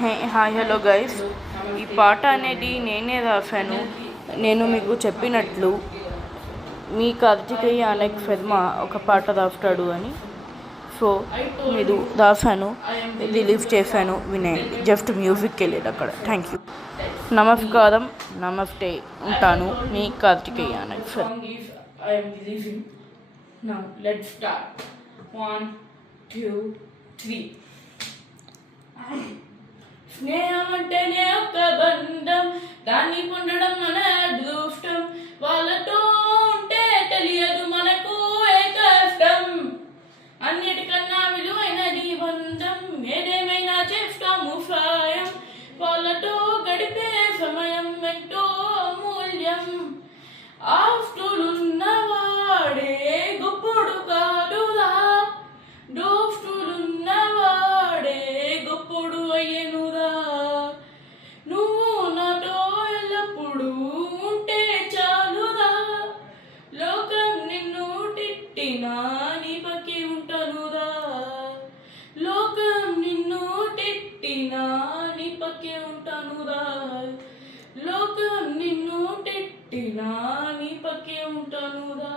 Hi hello guys, ఈ పాట అనేది నేనే రాశాను. నేను మీకు చెప్పినట్లు మీ కార్తికేయ అనే ఫిల్మ్ ఒక పాట రాస్తాడు అని. సో మీరు రాశాను, రిలీజ్ చేశాను, వినేయండి. జస్ట్ మ్యూజిక్కి వెళ్ళేది అక్కడ. Thank you. నమస్కారం, నమస్తే. ఉంటాను. మీ కార్తికేయ అనే ఫిల్మ్. Now let's start. 1, 2, 3. స్నేహం అంటేనే ఒక బంధం, దాన్ని పొందడం మన అదృష్టం. వాళ్ళతో ఉంటే తెలియదు మనకు ఏ కష్టం. అన్నిటికన్నా విలువైనది బంధం, ఏదేమైనా చేస్తాము సాయం. వాళ్ళతో గడిపే సమయం ఎంతో అమూల్యం. ఆస్తులున్నవాడే గొప్పడు కాదురా, దోస్తులున్నవాడే గొప్పడు అయ్యనురా. నువ్వు నాతో ఎల్లప్పుడూ ఉంటే చాలురా, లోకం నిన్ను తిట్టినా నీ పక్కే ఉంటానురా. లోకం నిన్ను తిట్టినా నీ పక్కే ఉంటానురా. లోకం నిన్ను తిట్టినా నీ పక్కే ఉంటానురా.